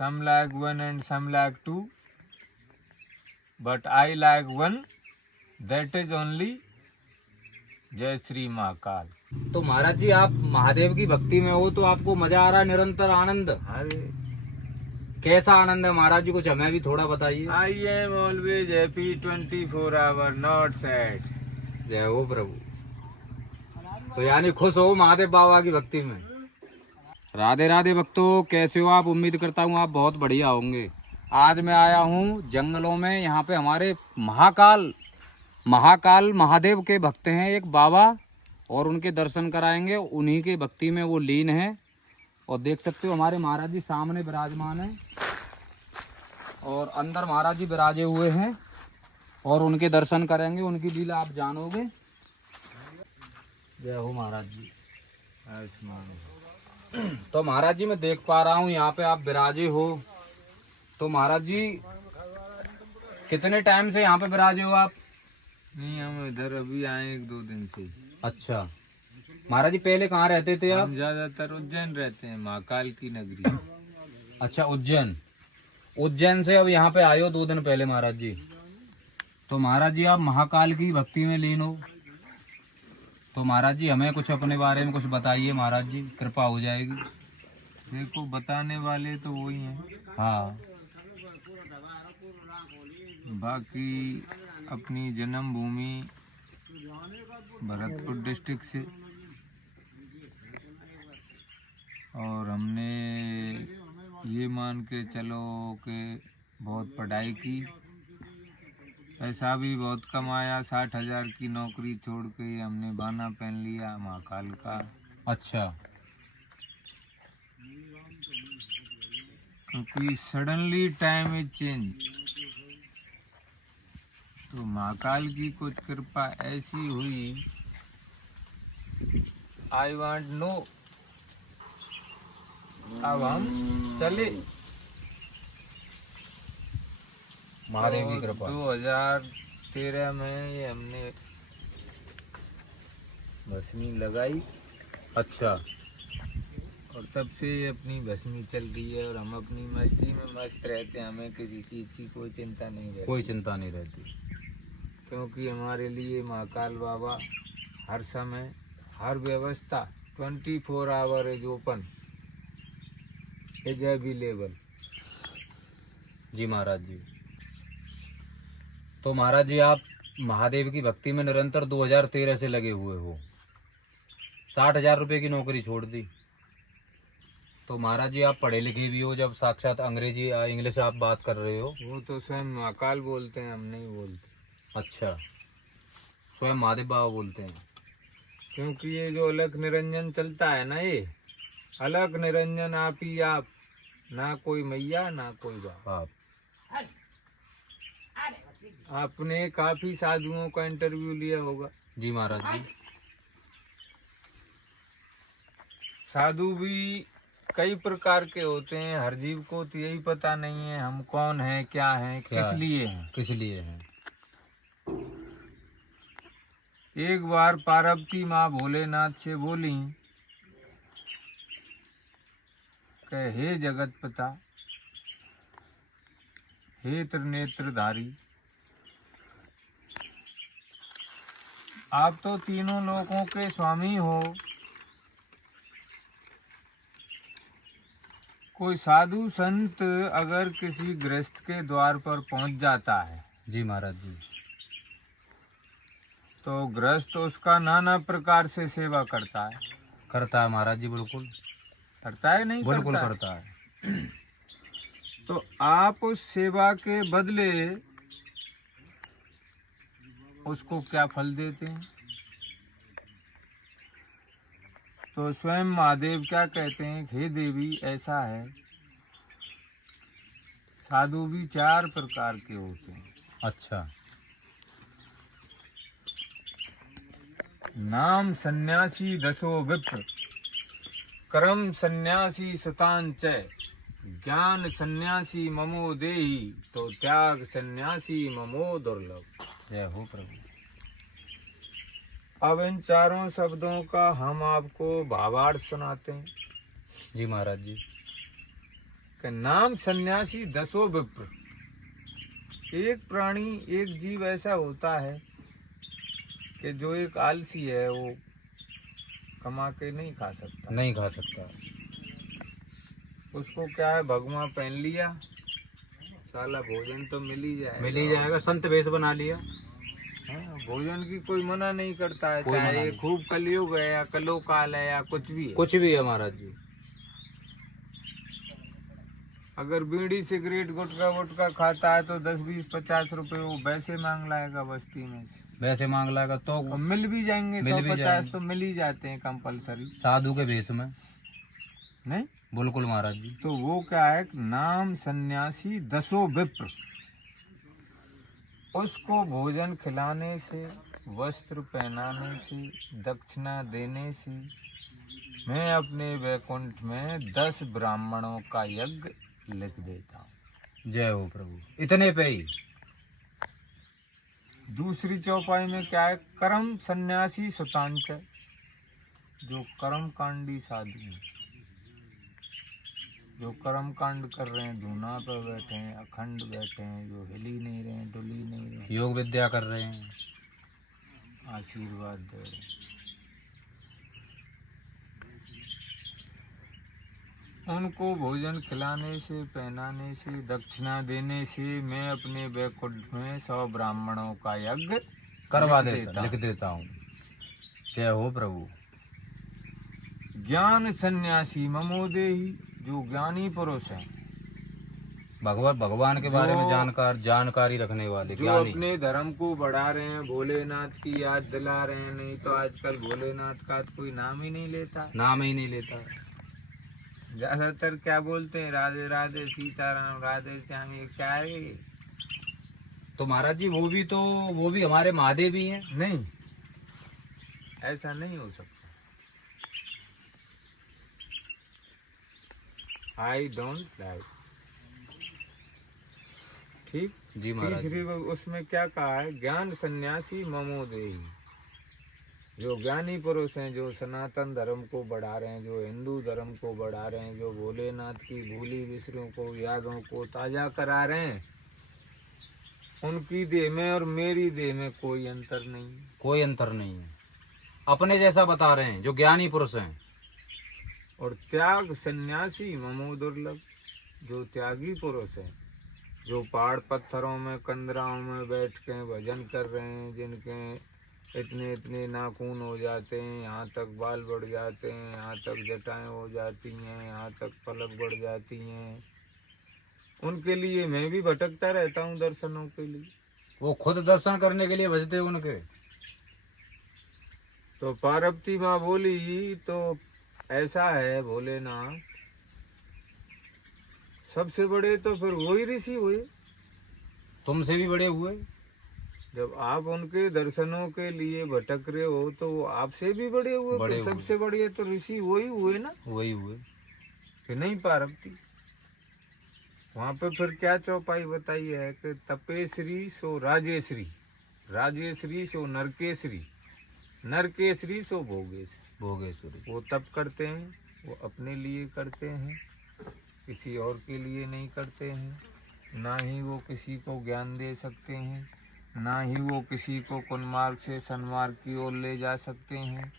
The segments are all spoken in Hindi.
some like one and some like two, but I like one. That is only जय श्री महाकाल। तो महाराज जी आप महादेव की भक्ति में हो तो आपको मजा आ रहा है, निरंतर आनंद? अरे कैसा आनंद है महाराज जी, कुछ हमें भी थोड़ा बताइए। I am always happy 24 hour, not sad. जय हो प्रभु। तो यानी खुश हो महादेव बाबा की भक्ति में। राधे राधे भक्तों, कैसे हो आप? उम्मीद करता हूँ आप बहुत बढ़िया होंगे। आज मैं आया हूँ जंगलों में, यहाँ पे हमारे महाकाल महादेव के भक्त हैं एक बाबा, और उनके दर्शन कराएंगे। उन्हीं के भक्ति में वो लीन है। और देख सकते हो हमारे महाराज जी सामने विराजमान हैं और अंदर महाराज जी विराजे हुए हैं, और उनके दर्शन करेंगे, उनकी लीला आप जानोगे। जय हो महाराज जी। तो महाराज जी मैं देख पा रहा हूँ यहाँ पे आप विराजे हो। तो महाराज जी कितने टाइम से यहाँ पे विराजे हो आप? नहीं, हम इधर अभी आए 1-2 दिन से। अच्छा महाराज जी, पहले कहाँ रहते थे आप? हम ज्यादातर उज्जैन रहते हैं, महाकाल की नगरी। अच्छा उज्जैन से अब यहाँ पे आए हो 2 दिन पहले महाराज जी। तो महाराज जी आप महाकाल की भक्ति में लीन हो। तो महाराज जी हमें कुछ अपने बारे में कुछ बताइए महाराज जी, कृपा हो जाएगी। देखो, बताने वाले तो वही हैं। हाँ। बाकी अपनी जन्मभूमि भरतपुर डिस्ट्रिक्ट से, और हमने ये मान के चलो कि बहुत पढ़ाई की, पैसा भी बहुत कमाया। 60,000 की नौकरी छोड़ के हमने बाना पहन लिया महाकाल का। अच्छा। क्योंकि सडनली टाइम इज चेंज, तो महाकाल की कुछ कृपा ऐसी हुई। I want no. अब हम चले। महादेव की कृपा। 2013 में ये हमने भस्मी लगाई। अच्छा। और तब से अपनी भस्मी चल रही है, और हम अपनी मस्ती में मस्त रहते हैं। हमें किसी चीज की कोई चिंता नहीं रहती। कोई चिंता नहीं रहती, क्योंकि हमारे लिए महाकाल बाबा हर समय, हर व्यवस्था 24 hour is open, is available. जी महाराज जी। तो महाराज जी आप महादेव की भक्ति में निरंतर 2013 से लगे हुए हो। 60,000 रुपए की नौकरी छोड़ दी। तो महाराज जी आप पढ़े लिखे भी हो, जब साक्षात अंग्रेजी इंग्लिश आप बात कर रहे हो। वो तो स्वयं महाकाल बोलते हैं, हम नहीं बोलते। अच्छा, स्वयं महादेव बाबा बोलते हैं। क्योंकि ये जो अलख निरंजन चलता है ना, ये अलख निरंजन आप ही आप, ना कोई मैया ना कोई बाप। आपने काफी साधुओं का इंटरव्यू लिया होगा। जी महाराज जी। साधु भी कई प्रकार के होते हैं। हर जीव को तो यही पता नहीं है हम कौन हैं, क्या हैं, किस लिए हैं। एक बार पार्वती माँ भोलेनाथ से बोली कि हे जगत पिता, हे त्रिनेत्रधारी, आप तो तीनों लोकों के स्वामी हो। कोई साधु संत अगर किसी गृहस्थ के द्वार पर पहुंच जाता है, जी महाराज जी, तो गृहस्थ उसका नाना प्रकार से सेवा करता है महाराज जी। बिल्कुल करता है, नहीं बिल्कुल करता करता है। तो आप उस सेवा के बदले उसको क्या फल देते हैं? तो स्वयं महादेव क्या कहते हैं, हे देवी ऐसा है, साधु भी 4 प्रकार के होते हैं। अच्छा। नाम सन्यासी 10 विप्र, कर्म सन्यासी सुतांच, ज्ञान सन्यासी ममो देहि, तो त्याग सन्यासी ममो दुर्लभ। जय हो प्रभु। अब इन 4 शब्दों का हम आपको भावार्थ सुनाते हैं। जी महाराज जी। कि नाम सन्यासी दसों विप्र। एक प्राणी, एक जीव ऐसा होता है कि जो एक आलसी है, वो कमा के नहीं खा सकता। नहीं खा सकता। उसको क्या है, भगवान पहन लिया, साला भोजन तो मिल ही जाएगा। मिल ही जाएगा, संत वेश बना लिया। हाँ, भोजन की कोई मना नहीं करता है, कोई मना चाहे नहीं। खूब कलयुग है या कलो काल है या कुछ भी है। कुछ भी है महाराज जी। अगर बीड़ी सिगरेट गुटखा वुटखा खाता है तो 10-20-50 रुपए वो वैसे मांग लाएगा बस्ती में से। वैसे मांग लाएगा तो और मिल भी जाएंगे, मिल भी 150 जाएंगे। तो मिल ही जाते हैं कंपलसरी, साधु के भेष में। नहीं? बिल्कुल महाराज जी। तो वो क्या है, नाम सन्यासी दसों विप्र। उसको भोजन खिलाने से, वस्त्र पहनाने से, दक्षिणा देने से मैं अपने वैकुंठ में 10 ब्राह्मणों का यज्ञ लिख देता हूँ। जय हो प्रभु। इतने पे ही। दूसरी चौपाई में क्या है, कर्म सन्यासी सुतांच, जो कर्म कांडी साधु हैं, जो कर्म कांड कर रहे हैं, धूना पर बैठे हैं, अखंड बैठे हैं, जो हिली नहीं रहे हैं, डुली नहीं रहे हैं, योग विद्या कर रहे हैं, आशीर्वाद दे रहे हैं, उनको भोजन खिलाने से, पहनाने से, दक्षिणा देने से मैं अपने वैकुंठ में 100 ब्राह्मणों का यज्ञ करवा लिख देता, लिख देता हूँ। जय हो प्रभु। ज्ञान सन्यासी ममोदेही, जो ज्ञानी पुरुष हैं, भगवान के बारे में जानकारी रखने वाले जो ज्ञानी, अपने धर्म को बढ़ा रहे हैं, भोलेनाथ की याद दिला रहे हैं। नहीं तो आजकल भोलेनाथ का तो कोई नाम ही नहीं लेता, नाम ही नहीं लेता। ज्यादातर क्या बोलते हैं, राधे राधे सीताराम, राधे श्याम, ये क्या है ये? तो महाराज जी वो भी हमारे महादेव ही हैं। नहीं, ऐसा नहीं हो सकता। I don't like. ठीक जी महाराज। तीसरी उसमें क्या कहा है, ज्ञान सन्यासी ममोदेही, जो ज्ञानी पुरुष हैं, जो सनातन धर्म को बढ़ा रहे हैं, जो हिंदू धर्म को बढ़ा रहे हैं, जो भोलेनाथ की भूली विसरों को, यादों को ताजा करा रहे हैं, उनकी देह में और मेरी देह में कोई अंतर नहीं, कोई अंतर नहीं है। अपने जैसा बता रहे हैं, जो ज्ञानी पुरुष हैं। और त्याग सन्यासी ममो दुर्लभ, जो त्यागी पुरुष हैं, जो पहाड़ पत्थरों में, कंदराओं में बैठ के भजन कर रहे हैं, जिनके इतने इतने नाखून हो जाते हैं, यहाँ तक बाल बढ़ जाते हैं, यहाँ तक जटाएं हो जाती हैं, यहाँ तक पलक बढ़ जाती हैं, उनके लिए मैं भी भटकता रहता हूँ दर्शनों के लिए। वो खुद दर्शन करने के लिए भजते उनके। तो पार्वती माँ बोली, तो ऐसा है भोलेनाथ, सबसे बड़े तो फिर वही ऋषि हुए, तुमसे भी बड़े हुए। जब आप उनके दर्शनों के लिए भटक रहे हो तो वो आपसे भी बड़े हुए, बड़े फिर हुए। सबसे बड़े तो ऋषि वही हुए ना, वही हुए। कि नहीं पार्वती? वहां पे फिर क्या चौपाई बताई है कि तपेश्री सो राजेश्री, राजेश्री सो नरकेश्री, नरकेश्री सो भोगेश्वरी। भोगेश्वरी। वो तप करते हैं, वो अपने लिए करते हैं, किसी और के लिए नहीं करते हैं, ना ही वो किसी को ज्ञान दे सकते हैं, ना ही वो किसी को कुन्मार्ग से सन्मार्ग की ओर ले जा सकते हैं,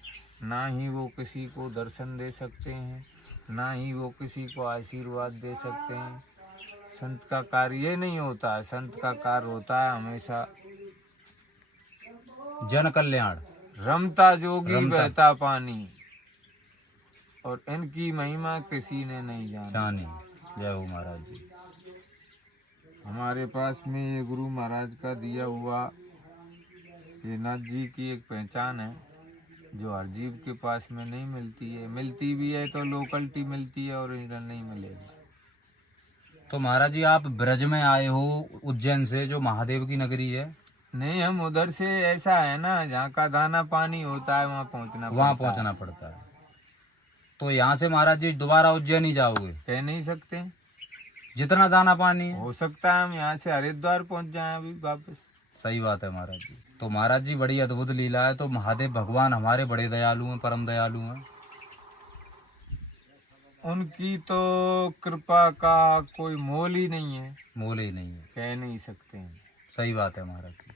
ना ही वो किसी को दर्शन दे सकते हैं, ना ही वो किसी को आशीर्वाद दे सकते हैं। संत का कार्य ये नहीं होता है, संत का कार्य होता है हमेशा जन कल्याण। रमता जोगी रमता। बहता पानी, और इनकी महिमा किसी ने नहीं जानी। जय हो महाराज जी। हमारे पास में ये गुरु महाराज का दिया हुआ ये नाथ जी की एक पहचान है, जो हर जीव के पास में नहीं मिलती है, मिलती भी है तो लोकलिटी मिलती है, ओरिजिनल नहीं मिलेगी। तो महाराज जी आप ब्रज में आए हो उज्जैन से, जो महादेव की नगरी है। नहीं, हम उधर से, ऐसा है ना, जहाँ का दाना पानी होता है वहाँ पहुँचना पड़ता है। तो यहाँ से महाराज जी दोबारा उज्जैन ही जाओगे? कह नहीं सकते, जितना दाना पानी है। हो सकता है हम यहाँ से हरिद्वार पहुँच जाएं अभी वापस। सही बात है महाराज जी। तो महाराज जी बड़ी अद्भुत लीला है। तो महादेव भगवान हमारे बड़े दयालु हैं, परम दयालु हैं। उनकी तो कृपा का कोई मोल ही नहीं है, मोल ही नहीं है। कह नहीं सकते हैं। सही बात है महाराज जी।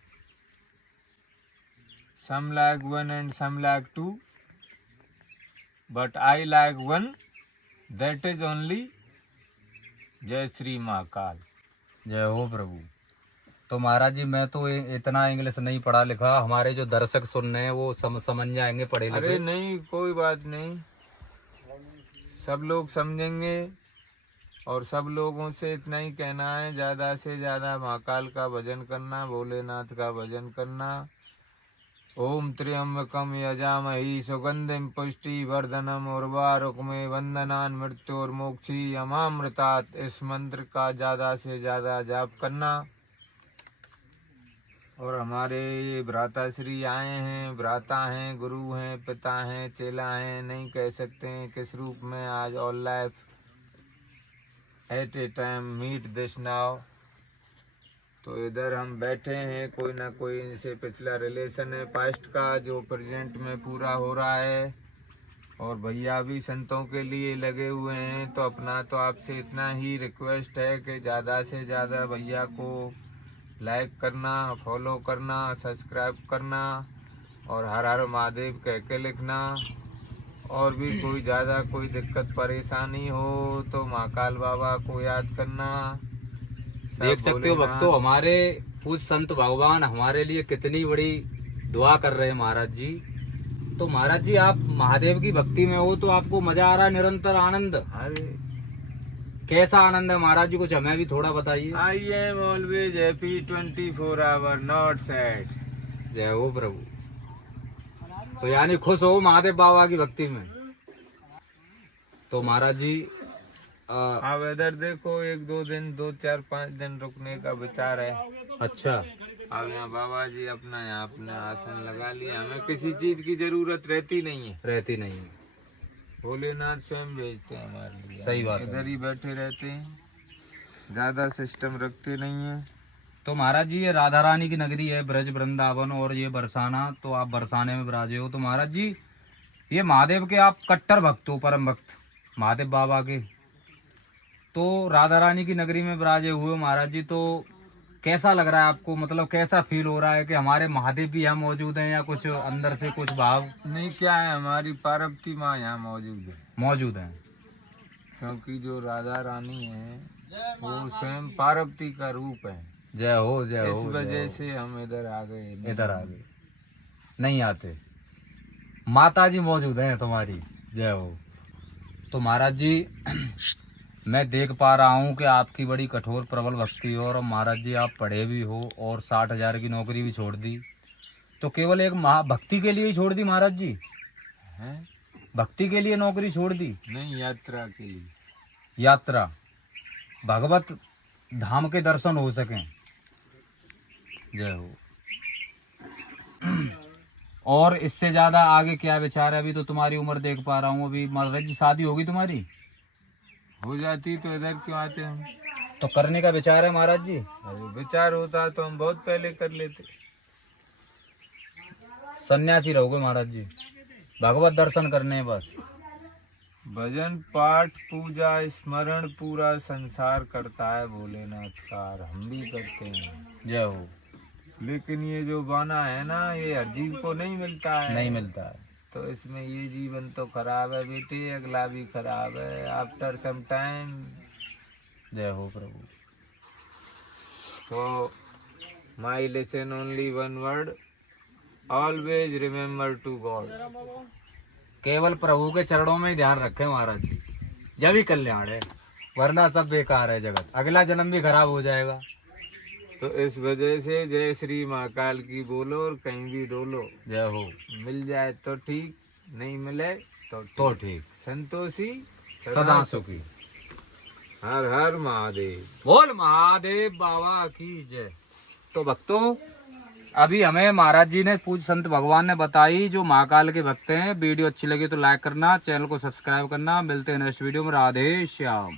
Some like one and some like two, but I like one. That is only जय श्री महाकाल। जय हो प्रभु। तो महाराज जी मैं तो इतना इंग्लिश नहीं पढ़ा लिखा, हमारे जो दर्शक सुन रहे हैं वो समझ जाएंगे पढ़े लिखे। अरे नहीं, कोई बात नहीं, सब लोग समझेंगे। और सब लोगों से इतना ही कहना है, ज़्यादा से ज़्यादा महाकाल का भजन करना, भोलेनाथ का भजन करना। ओम त्र्यंबकम यजामहि सुगंधिम पुष्टि वर्धनम उर्वारुकमे वंदनान मृत्योर्मोक्षी यमामृतात्। इस मंत्र का ज़्यादा से ज़्यादा जाप करना। और हमारे ये भ्राताश्री आए हैं, भ्राता हैं, गुरु हैं, पिता हैं, चेला हैं, नहीं कह सकते हैं किस रूप में। आज all life at a time meet this now. तो इधर हम बैठे हैं, कोई ना कोई इनसे पिछला रिलेशन है पास्ट का जो प्रेजेंट में पूरा हो रहा है। और भैया भी संतों के लिए लगे हुए हैं। तो अपना तो आपसे इतना ही रिक्वेस्ट है कि ज़्यादा से ज़्यादा भैया को लाइक करना, फॉलो करना, सब्सक्राइब करना और हर हर महादेव कह के लिखना। और भी कोई ज़्यादा कोई दिक्कत परेशानी हो तो महाकाल बाबा को याद करना। देख सकते हो भक्तों, हमारे पूज संत भगवान हमारे लिए कितनी बड़ी दुआ कर रहे हैं महाराज जी। तो महाराज जी आप महादेव की भक्ति में हो तो आपको मजा आ रहा है, निरंतर आनंद। अरे कैसा आनंद है महाराज जी, कुछ हमें भी थोड़ा बताइए। I am always happy 24 hour, not sad. जय हो प्रभु। तो यानी खुश हो महादेव बाबा की भक्ति में। तो महाराज जी आप इधर देखो, 1-2 दिन, 2-4-5 दिन रुकने का विचार है। अच्छा, अब यहाँ बाबा जी अपना यहाँ अपना आसन लगा लिया, हमें किसी चीज की जरूरत रहती नहीं है। रहती नहीं है। भोलेनाथ स्वयं भेजते हैं हमारे लिए। सही बात है। इधर ही बैठे रहते हैं, ज्यादा सिस्टम रखते नहीं है। तो महाराज जी ये राधा रानी की नगरी है ब्रज वृंदावन, और ये बरसाना, तो आप बरसाने में विराजे हो। तो महाराज जी ये महादेव के आप कट्टर भक्त हो, परम भक्त महादेव बाबा के। तो राधा रानी की नगरी में विराजे हुए हो महाराज जी, तो कैसा लग रहा है आपको, मतलब कैसा फील हो रहा है कि हमारे महादेव भी यहाँ मौजूद हैं, या कुछ अंदर से कुछ भाव? नहीं, क्या है, हमारी पार्वती माँ यहाँ मौजूद है। क्योंकि जो राधा रानी है वो स्वयं पार्वती का रूप है। जय हो, जय हो। इस वजह से हम इधर आ गए। इधर आ गए, नहीं आते। माता जी मौजूद हैं तुम्हारी, जय हो। तो महाराज जी मैं देख पा रहा हूँ कि आपकी बड़ी कठोर प्रबल भक्ति हो, और महाराज जी आप पढ़े भी हो और 60,000 की नौकरी भी छोड़ दी। तो केवल एक भक्ति के लिए ही छोड़ दी महाराज जी? हैं? भक्ति के लिए नौकरी छोड़ दी? नहीं, यात्रा के लिए। यात्रा, भगवत धाम के दर्शन हो सकें। जय हो। और इससे ज्यादा आगे क्या विचार है? अभी तो तुम्हारी उम्र देख पा रहा हूँ, अभी महाराज जी शादी होगी तुम्हारी? हो जाती तो इधर क्यों आते हम? तो करने का विचार है महाराज जी? अरे विचार होता तो हम बहुत पहले कर लेते। सन्यासी रहोगे महाराज जी, भगवत दर्शन करने हैं बस। भजन पाठ पूजा स्मरण पूरा संसार करता है भोलेनाथ का, और हम भी करते हैं। जय हो। लेकिन ये जो बाना है ना, ये हर जीव को नहीं मिलता है। नहीं मिलता है। तो इसमें ये जीवन तो खराब है बेटे, अगला भी खराब है। After some time. जय हो प्रभु। तो my lesson only one word, always remember to God. केवल प्रभु के चरणों में ही ध्यान रखें महाराज जी, जब ही कल्याण है, वरना सब बेकार है जगत, अगला जन्म भी खराब हो जाएगा। तो इस वजह से जय श्री महाकाल की बोलो और कहीं भी डोलो। जय हो। मिल जाए तो ठीक, नहीं मिले तो ठीक। संतोषी सदा सुखी। हर हर महादेव। बोल महादेव बाबा की जय। तो भक्तों अभी हमें महाराज जी ने, पूज संत भगवान ने बताई जो महाकाल के भक्त हैं। वीडियो अच्छी लगी तो लाइक करना, चैनल को सब्सक्राइब करना। मिलते हैं नेक्स्ट वीडियो में। राधे श्याम।